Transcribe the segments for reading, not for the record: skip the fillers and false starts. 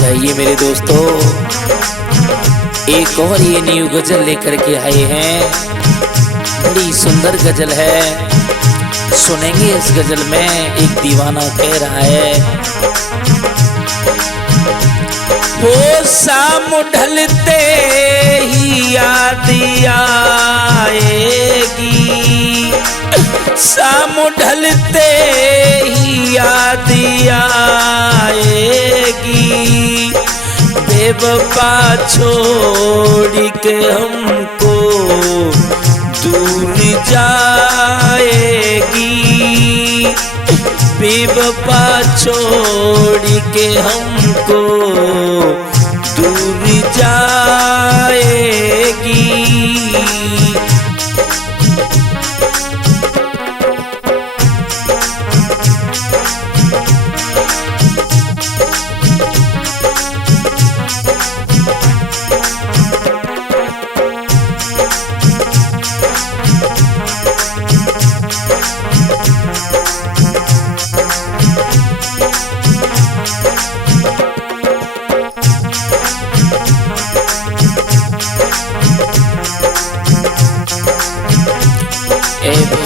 जाइए मेरे दोस्तों, एक और ये न्यू गजल लेकर के आए हैं। बड़ी सुंदर गजल है, सुनेंगे इस गजल में। एक दीवाना कह रहा है, वो शाम ढलते ही याद आएगी, शाम ढलते ही याद आएगी, बेवफा छोड़ के हमको दूर जाएगी, बेवफा छोड़ के हमको दूर जाएगी।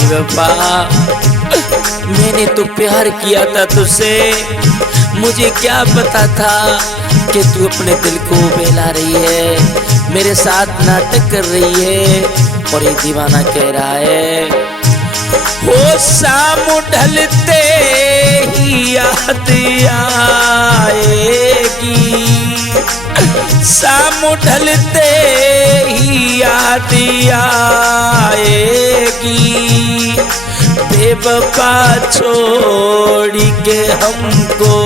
बेवफा, मैंने तो प्यार किया था तुझसे, मुझे क्या पता था कि तू अपने दिल को बहला रही है, मेरे साथ नाटक कर रही है। और ये दीवाना कह रहा है, वो शाम ढलते ही याद आएगी, शाम ढलते ही याद आएगी, बेवफा छोड़ के हमको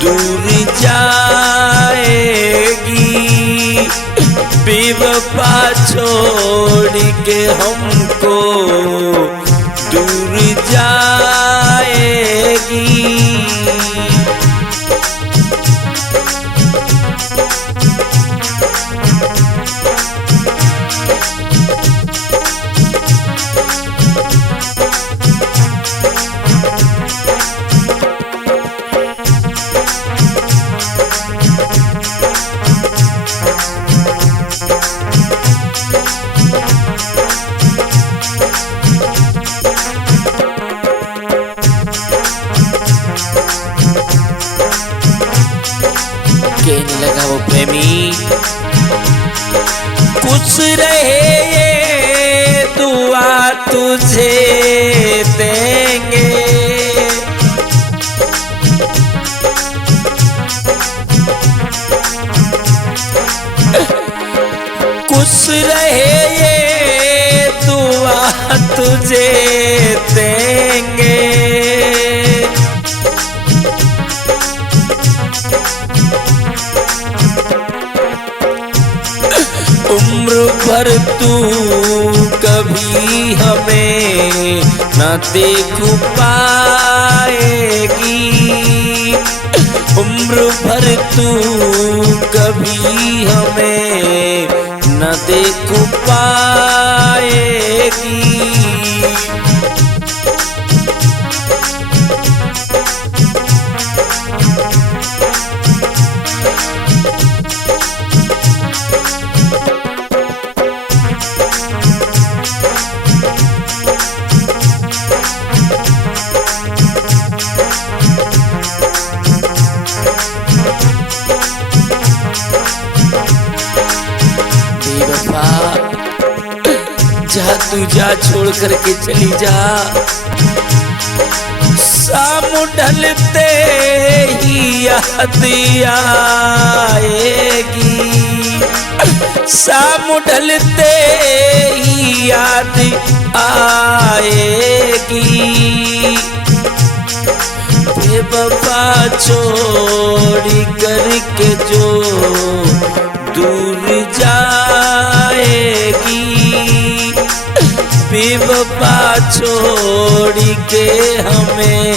दूर जाएगी, बेवफा छोड़ के हमको दूर जाएगी। कहने लगा वो प्रेमी, कुछ रहे ये दुआ तुझे देंगे, कुछ रहे ये दुआ तुझे देंगे, उम्र भर तू कभी हमें न देख पाएगी, उम्र भर तू कभी हमें न देख पाएगी। जा तू जा, छोड़ करके चली जा, शाम ढलते ही याद आएगी, शाम ढलते ही याद आएगी, बेवफा छोड़ करके जो दूर जाएगी, बेवफा छोड़ के हमें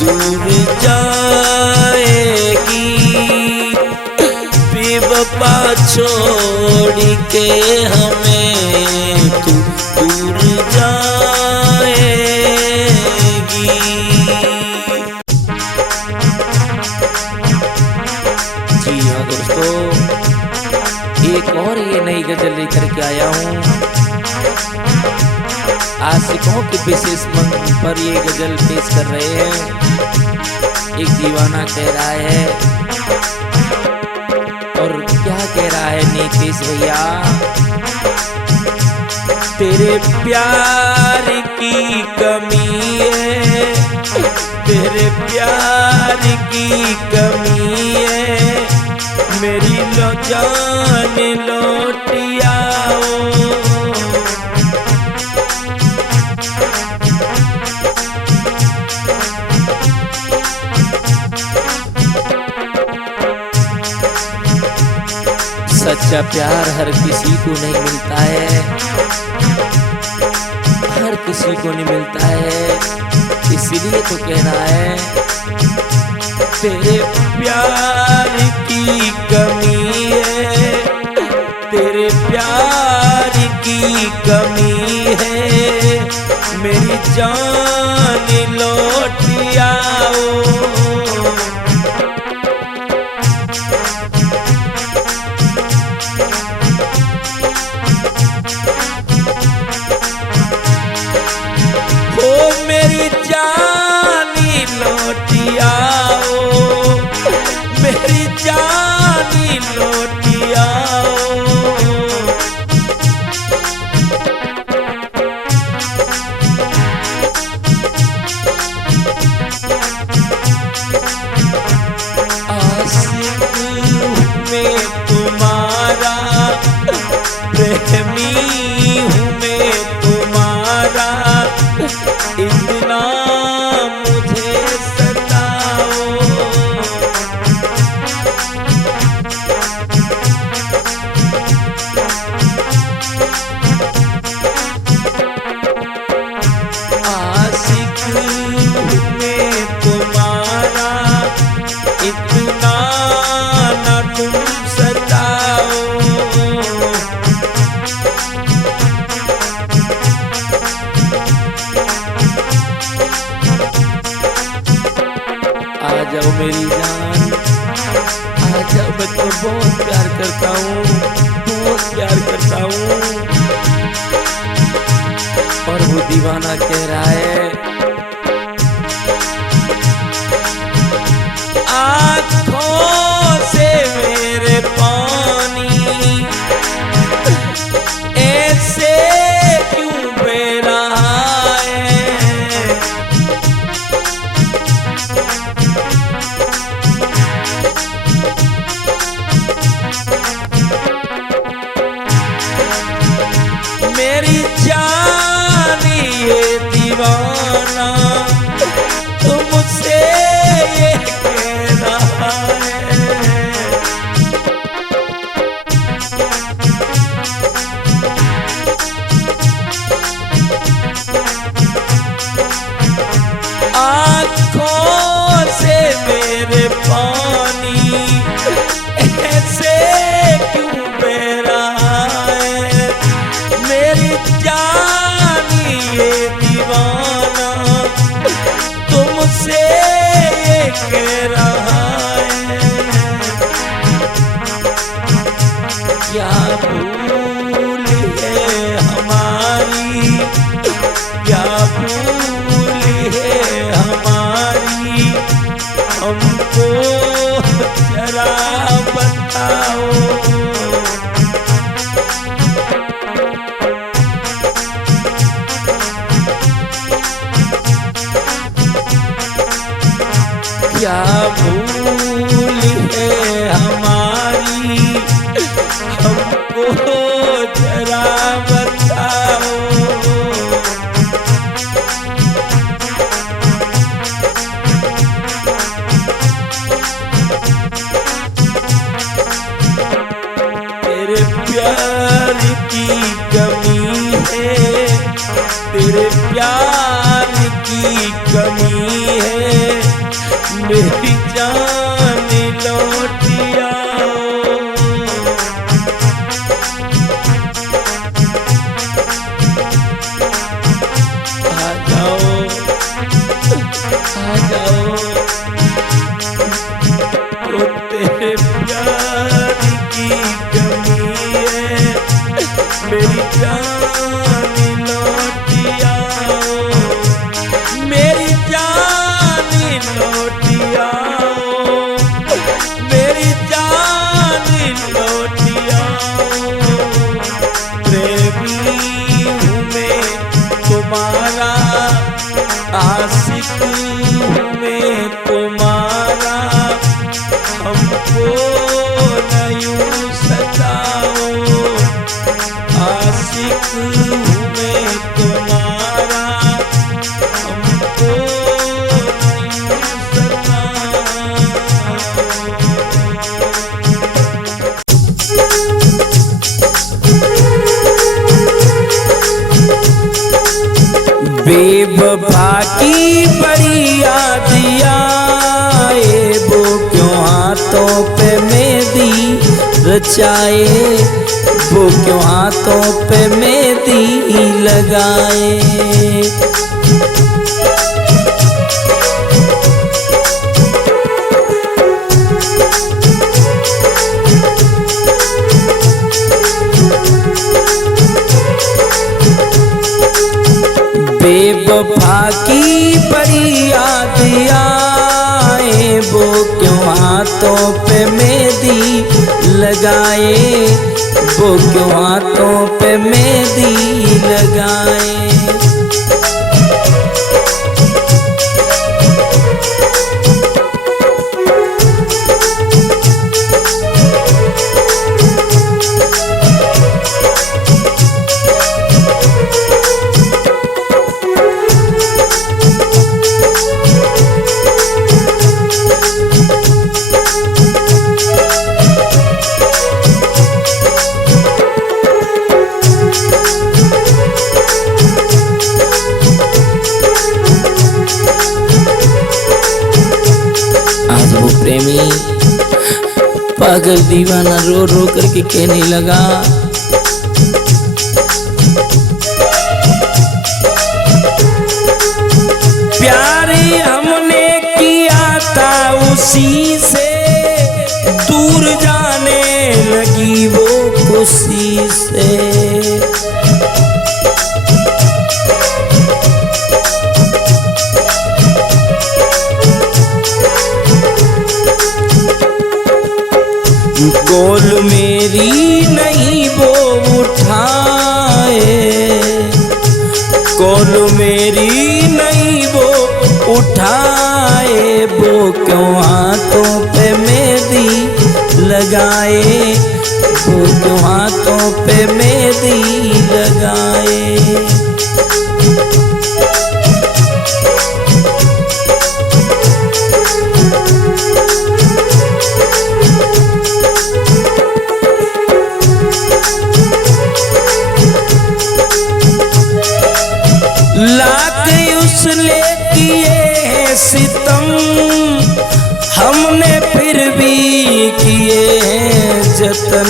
दूर जाएगी, बेवफा छोड़ के हमें तू दूर जाएगी। गजल लेकर के आया हूँ। आशिकों के विशेष मंच पर ये गजल पेश कर रहे हैं। एक दीवाना कह रहा है, और क्या कह रहा है नीतीश भैया। तेरे प्यार की कमी है, तेरे प्यार की कमी है, मेरी लो जान लौट आओ। सच्चा प्यार हर किसी को नहीं मिलता है, हर किसी को नहीं मिलता है, इसलिए तो कह रहा है तेरे प्यार की कमी है, तेरे प्यार की कमी है, मेरी जान लौट आओ। मेरी जानी लौट आओ, मेरी जानी लौट आओ। आशिक में तुम्हारा, प्रेमी हूँ मैं तुम्हारा, इतना मुझे सताओ। आशिक में तुम्हारा, इतना न तुम सताओ। आ जाओ मेरी जान, आ जाओ, मैं तो बहुत प्यार करता हूँ, बहुत प्यार करता हूँ। और वो दीवाना कह रहा है, आँखों से मेरे पानी ऐसे क्यों बह रहा है। मेरी जानी ये दीवाना तुमसे ये कह रहा है। आँखों से मेरे पानी ऐसे क्यों बह रहा है। मेरी जानी ये दीवाना तुमसे ये कह रहा है। क्या भूल है हमारी, क्या भूल है हमारी, हमको जरा बताओ। क्या भूल है हमारी, हमको जरा बताओ। तेरे प्यार की कमी है, तेरे प्यार की कमी है, मेरी जान लौट आओ। आ जाओ, आ जाओ, तो तेरे प्यार की कमी है, जान लौटियाओ, मेरी जान लौटियाओ, मेरी जान लौटियाओ। प्रेमी हूँ मैं तुम्हारा, आशिक हूँ मैं तुम्हारा, हमको न यूं सताओ। आशिक हूँ मैं तुम्हारा, हमको न यूं सताओ। बेवफा की बड़ी याद आए, वो क्यों हाथों पे मेहंदी रचाए, वो क्यों हाथों पे मेहंदी लगाए। बेवफा की बड़ी याद आए, वो क्यों हाथों पे मेहंदी लगाए, वो क्यों हाथों पे मेहंदी लगाए। प्रेमी पागल दीवाना रो रो करके कहने लगा, प्यार हमने किया था उसी से, दूर जाने लगी वो खुशी से। कॉल मेरी नहीं वो उठाए, कॉल मेरी नहीं वो उठाए, वो क्यों हाथों पे मेहंदी लगाए, वो क्यों हाथों पे मेहंदी लगाए। लाख उसने किए हैं सितम, हमने फिर भी किए हैं जतन।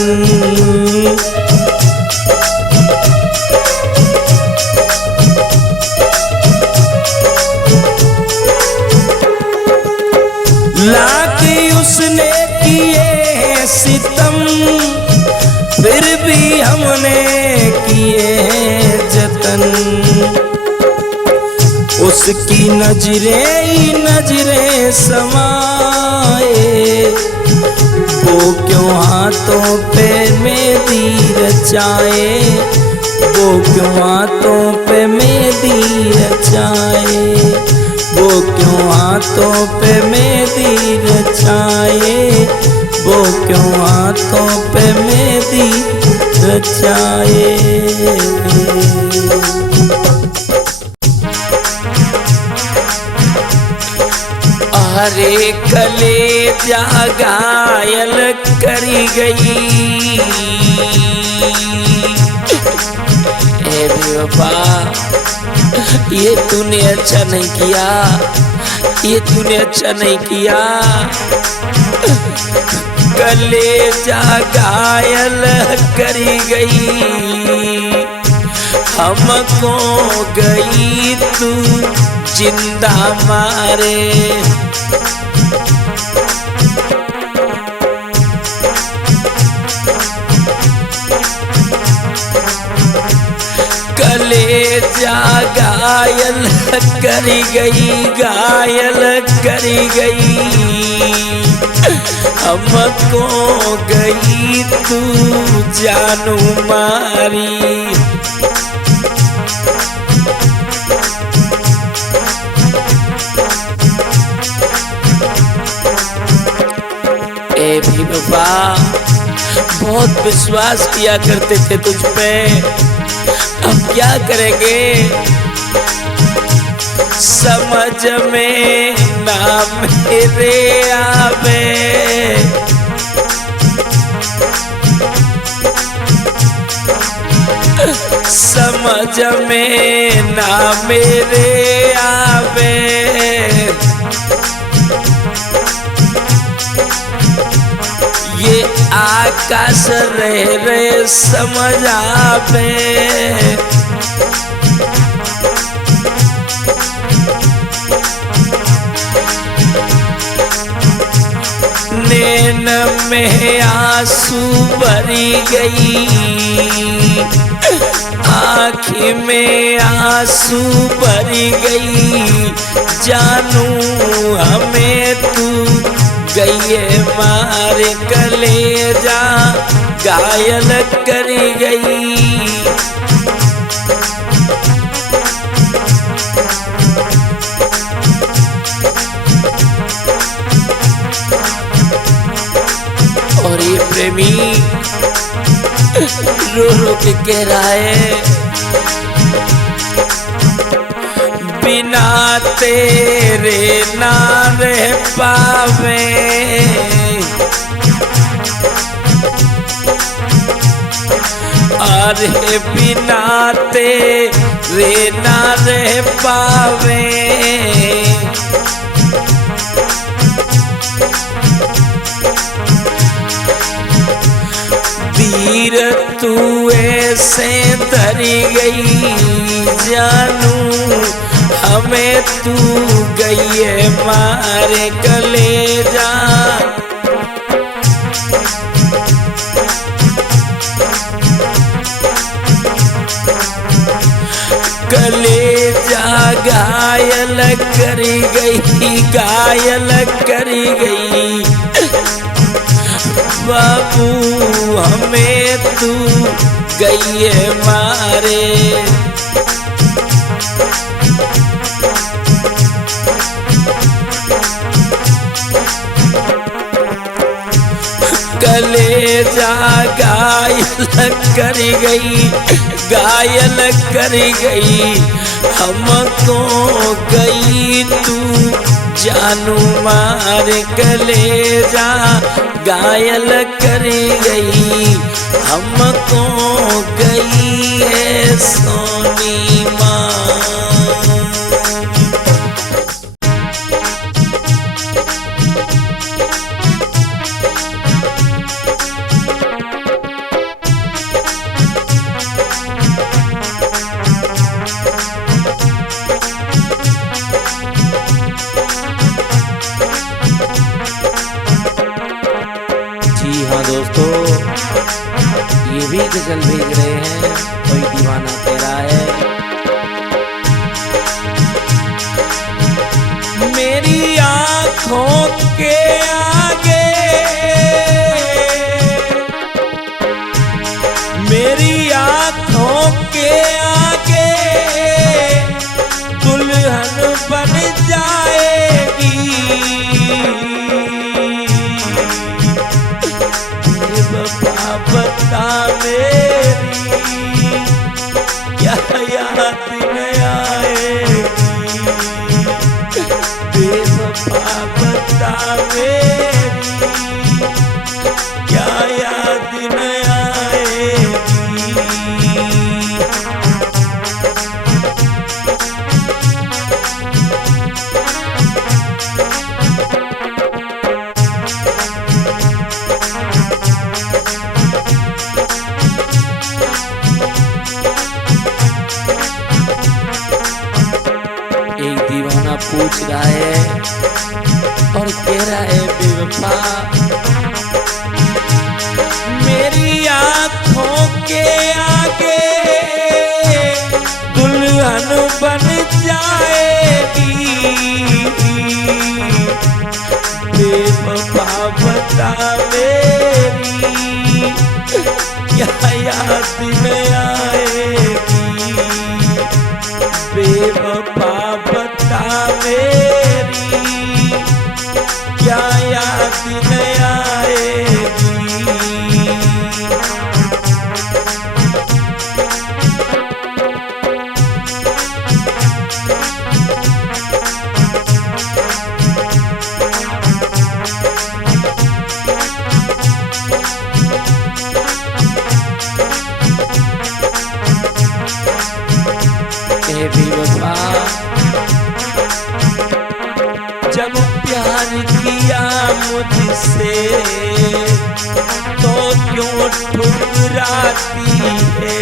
लाख उसने किए हैं सितम, फिर भी हमने किए हैं जतन। उसकी नजरें ही नजरें समाए, वो क्यों हाथों पे मेहंदी रचाए, वो क्यों हाथों पे मेहंदी रचाए, वो क्यों हाथों पे मेहंदी रचाए, वो क्यों हाथों पे मेहंदी रचाए। अरे कलेजा घायल करी गई, ए बेवफा ये तूने अच्छा नहीं किया, ये तूने अच्छा नहीं किया। कलेजा घायल करी गई, हमको गई तू जिंदा मारे। करी गई, घायल करी गई, हमको गई तू जानू मारी। ए भी बाबा, बहुत विश्वास किया करते थे तुझ पे, अब क्या करेंगे समझ में ना मेरे आवे। समझ में ना मेरे आवे। ये आकाश रे समझ आवे। नैन में आंसू भरी गई, आँखी में आंसू भरी गई, जानू हमें तू गई मारे कलेजा घायल करी गई। और ये प्रेमी रो रो के कह रहा है, बिना तेरे ना रह पावे। अरे बिना तेरे ना रह पावे। तीर तू ऐसे धरी गई, जानू हमें तू गई है मारे कलेजा। कलेजा घायल करी गई, घायल करी गई, बाबू हमें तू गई है मारे। कलेजा घायल करी गई, घायल करी गई, हमको गई तू जानू मारे कलेजा घायल करी गई, हमको गई है सोनी माँ। जी हाँ दोस्तों, ये भी गजल भेज रहे हैं, कोई दीवाना तेरा है। मेरी आँखों के आगे, मेरी आँखों के आगे दुल्हन बन जाएगी। बता मेरी क्या याद न आएगी, बेवफा बता मेरी क्या याद न आएगी। पूछ रहा है और कह रहा है, बेवफा मेरी आँखों के आगे दुल्हन बन जाए। बता मेरी क्या याद न आएगी, बेवफा बता मेरी क्या याद न आएगी। बेवफा जब प्यार किया मुझसे तो क्यों ठुकराती है,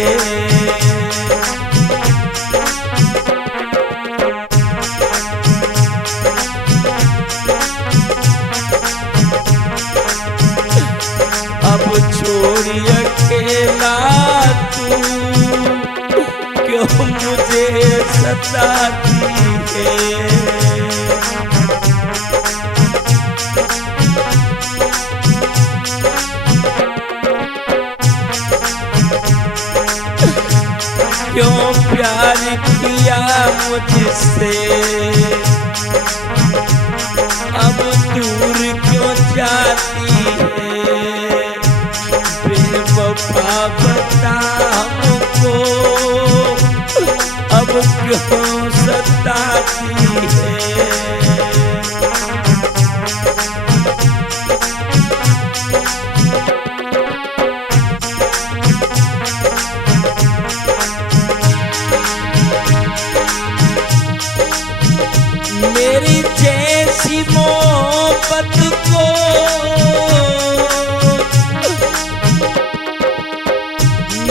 अब छोड़ी अकेला तू क्यों मुझे सताती है। क्यों प्यार किया मुझसे अब दूर क्यों जाती है, बेवफा बता हमको अब क्यों सताती है। मेरी जैसी मोहब्बत को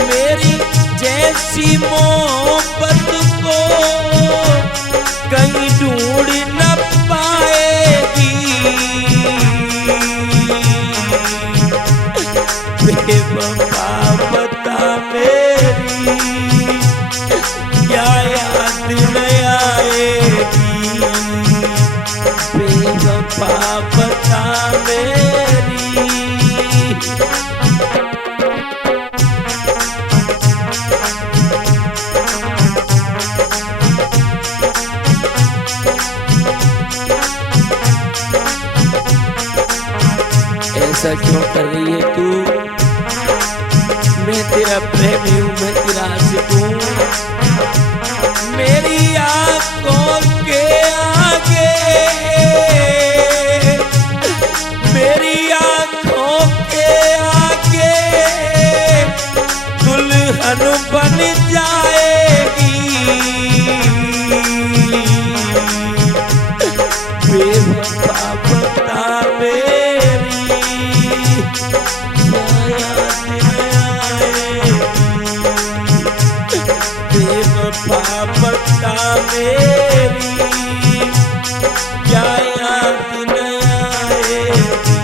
मेरी जैसी मोहब्बत को कहीं ढूंढ न पाएगी, बेवफा बता मेरी क्या याद न आएगी, बेवफा बता मेरी। ऐसा क्यों कर रही है तू, मैं तेरा प्रेमी हूँ, मैं तेरा आशिक हूँ। मेरी आंखों के आगे मेरी आंखों के आगे दुल्हन बन जाएगी, बेवफा बता मेरी क्या याद न आएगी, बेवफा बता मेरी क्या याद न आएगी,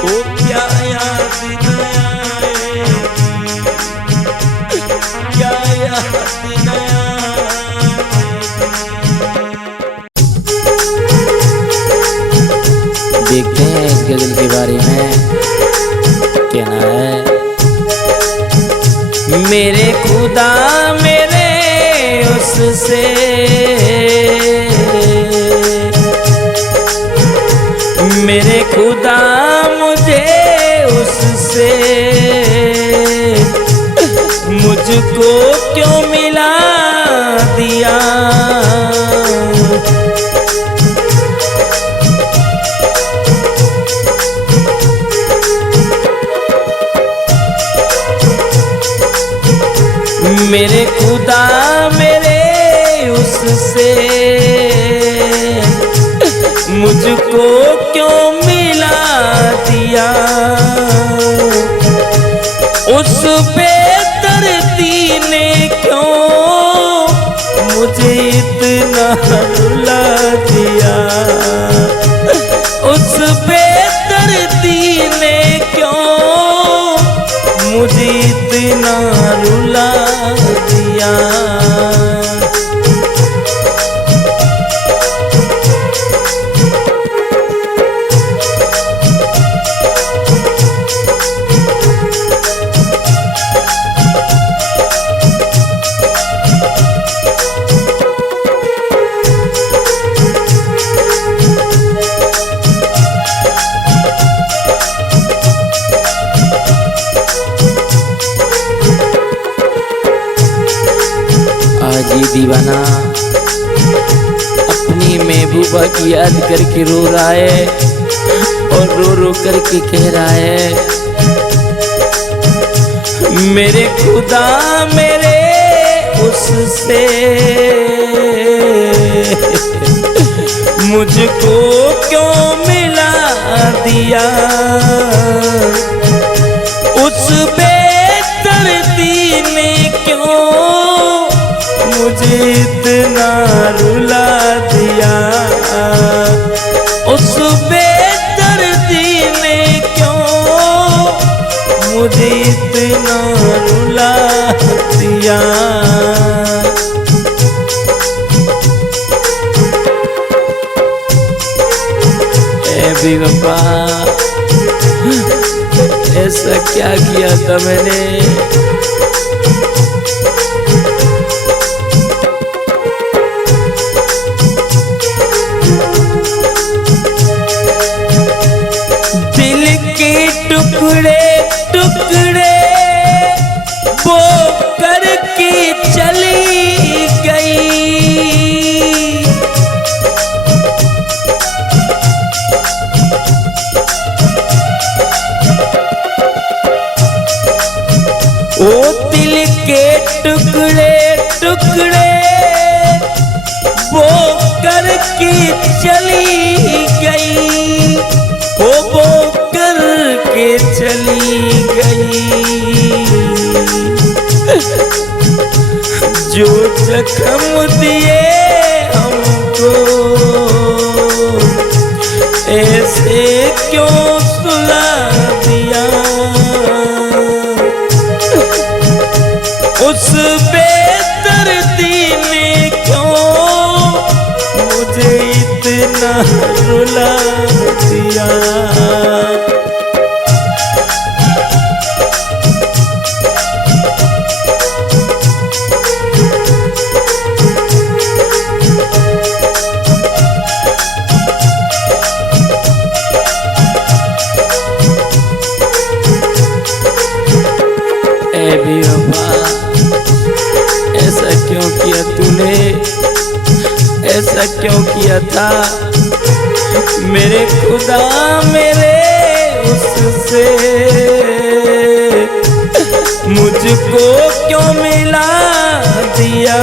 ओ क्या याद न आएगी, क्या याद न आएगी। देखते हैं इस गजल के बारे में कहना है। मेरे खुदा मेरे उससे मेरे खुदा मुझे उससे मुझको क्यों मिला दिया, मेरे खुदा मेरे उससे मुझको क्यों मिला दिया, उस बेदर्दी ने क्यों मुझे इतना रुला दिया, उस बेदर्दी ने क्यों मुझे इतना रुला दिया। दीवाना अपनी महबूबा की याद करके रो रहा है और रो रो करके कह रहा है, मेरे खुदा मेरे उससे मुझको क्यों मिला दिया, उस बेदर्दी ने क्यों मुझे इतना रुला दिया, उस बेदर्दी ने क्यों मुझे इतना रुला दिया। बेवफा ऐसा क्या किया था मैंने, दिल के टुकड़े टुकड़े वो करके चली गई, ओ दिल के टुकड़े टुकड़े वो करके चली गई, वो करके चली गई, जो जख्म दिए हमको ऐसे क्यों सुला दिया, उस बेदर्दी ने क्यों मुझे इतना रुला दिया। ऐ बेवफा ऐसा क्यों किया तूने, ऐसा क्यों किया था, मेरे खुदा मेरे उससे मुझको क्यों मिला दिया,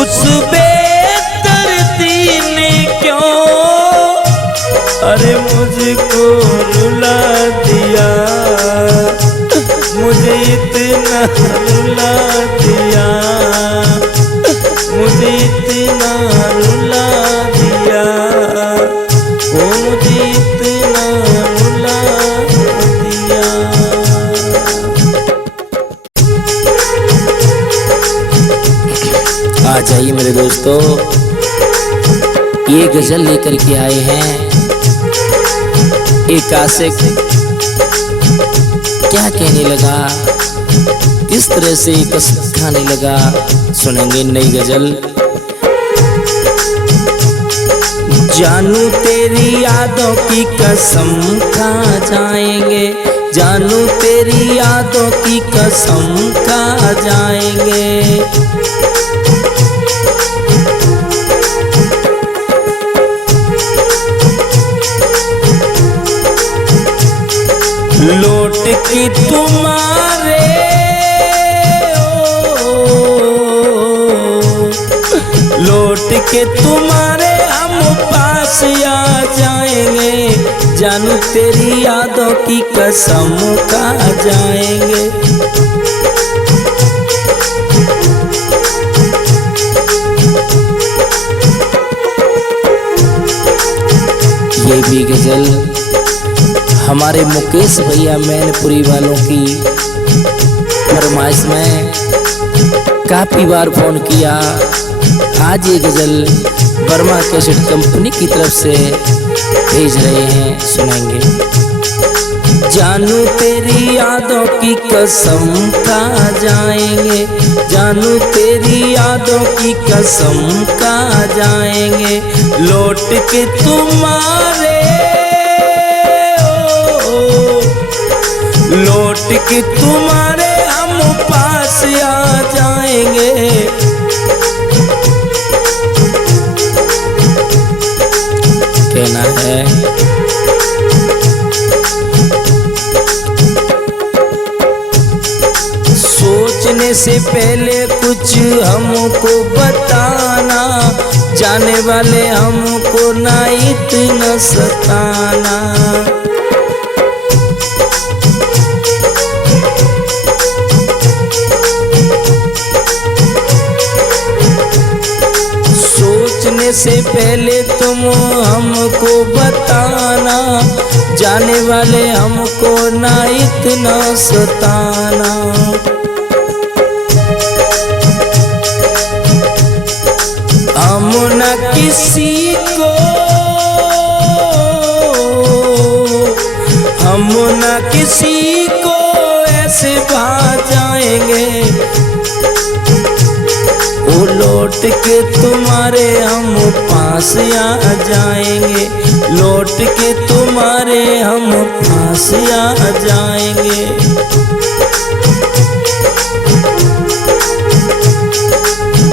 उस बेदर्दी ने क्यों अरे मुझको रुला दिया, मुझे इतना रुला दिया, मुझे इतना रुला दिया, ओ मुझे इतना रुला दिया। आ जाइए मेरे दोस्तों, ये गजल लेकर के आए हैं एक आशिक क्या कहने लगा, किस तरह से कसम खाने लगा, सुनेंगे नई गजल। जानू तेरी यादों की कसम खा जाएंगे, जानू तेरी यादों की कसम खा जाएंगे, लौट के तुम्हारे लौट के तुम्हारे हम पास आ जाएंगे, जानू तेरी यादों की कसम खा जाएंगे। ये भी गजल हमारे मुकेश भैया मैनपुरी वालों की फरमाइश में काफी बार फोन किया। आज ये गजल वर्मा कैसेट कंपनी की तरफ से भेज रहे हैं, सुनेंगे। जानू तेरी यादों की कसम खा जाएंगे, जानू तेरी यादों की कसम खा जाएंगे, लौट के तुम्हारे लौट के तुम्हारे हम पास आ जाएंगे। कहना है सोचने से पहले कुछ हमको बताना, जाने वाले हमको ना इतना सताना। सोचने से पहले तुम हमको बताना, जाने वाले हमको ना इतना सताना। हम न किसी को, हम न किसी को ऐसे भा जाएंगे, वो लौट के तुम्हारे हम पास आ जाएंगे, लौट के तुम्हारे हम पास आ जाएंगे।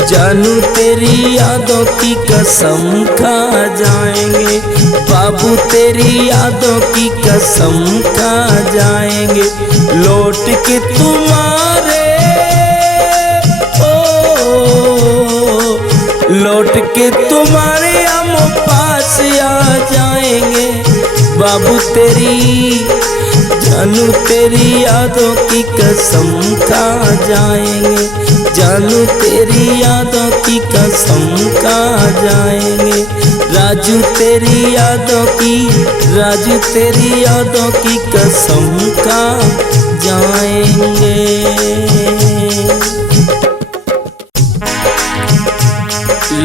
जानू तेरी यादों की कसम खा जाएंगे, बाबू तेरी यादों की कसम खा जाएंगे, लौट के तुम्हारे लौट के तुम्हारे हम पास आ जाएंगे। बाबू तेरी जानू तेरी यादों की कसम खा जाएंगे, जानू तेरी यादों की कसम खा जाएंगे। राजू तेरी यादों की, राजू तेरी यादों की कसम खा जाएंगे।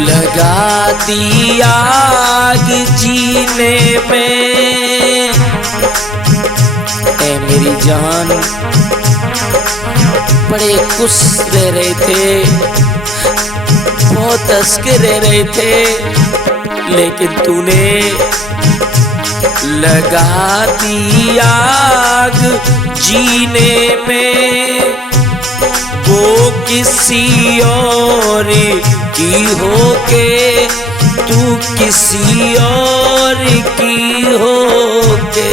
लगा दी आग जीने में, ऐ मेरी जान बड़े खुश रह रहे थे, बहुत हंस के रह रहे थे, लेकिन तूने लगा दी आग जीने में। वो किसी और की होके, तू किसी और की होके।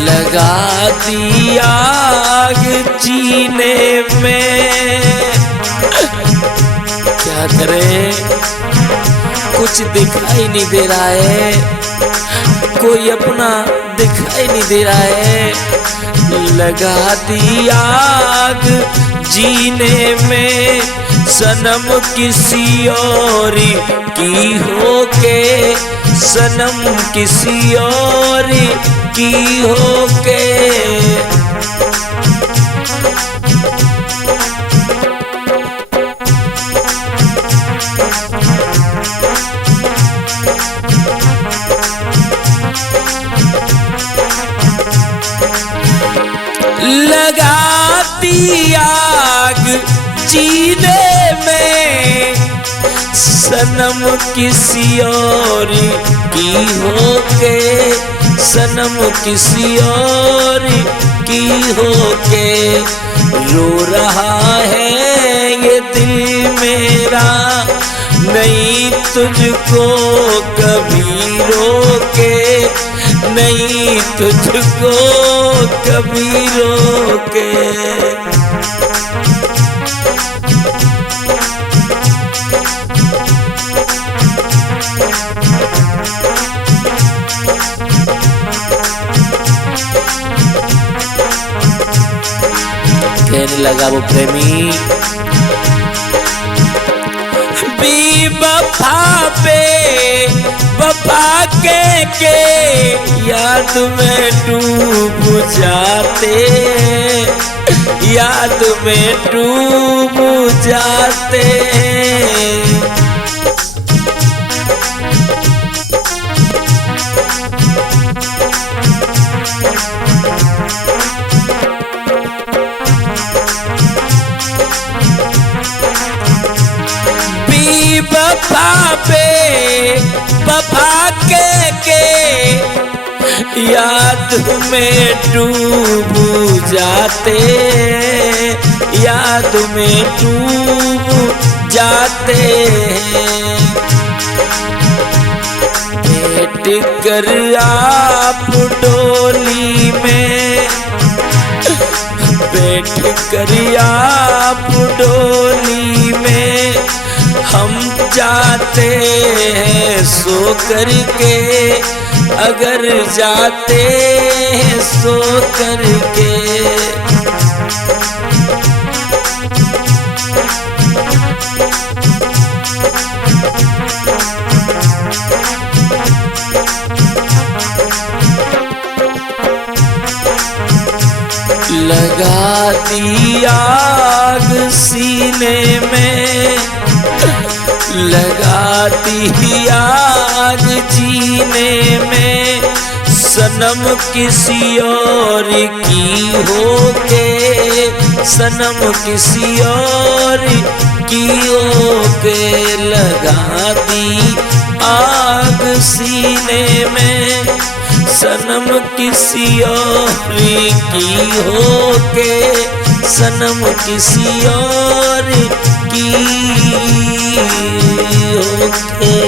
लगा दी आग जीने में, क्या करें कुछ दिखाई नहीं दे रहा है, कोई अपना दिखाई नहीं दे रहा है। लगा दी आग जीने में, सनम किसी और की होके, सनम किसी और की होके। लगाती आग जीने में, सनम किसी और की होके, सनम किसी और की होके। रो रहा है ये दिल मेरा, नहीं तुझको कभी रोके, नहीं तुझको कभी रोके। कहने लगा वो प्रेमी, बेवफा पे वफा के याद में डूब जाते, याद में डूब जाते। बेवफा के याद में डूब जाते, याद में डूब जाते हैं। बैठ कर आप डोली में, बैठ कर आप डोली में हम जाते हैं सो करके, अगर जाते हैं सो करके। लगा दी आग सीने में, लगा दी आग जीने में, सनम किसी और की होके, सनम किसी और की होके। लगा दी आग सीने में, सनम किसी और की होके, सनम किसी और की होके।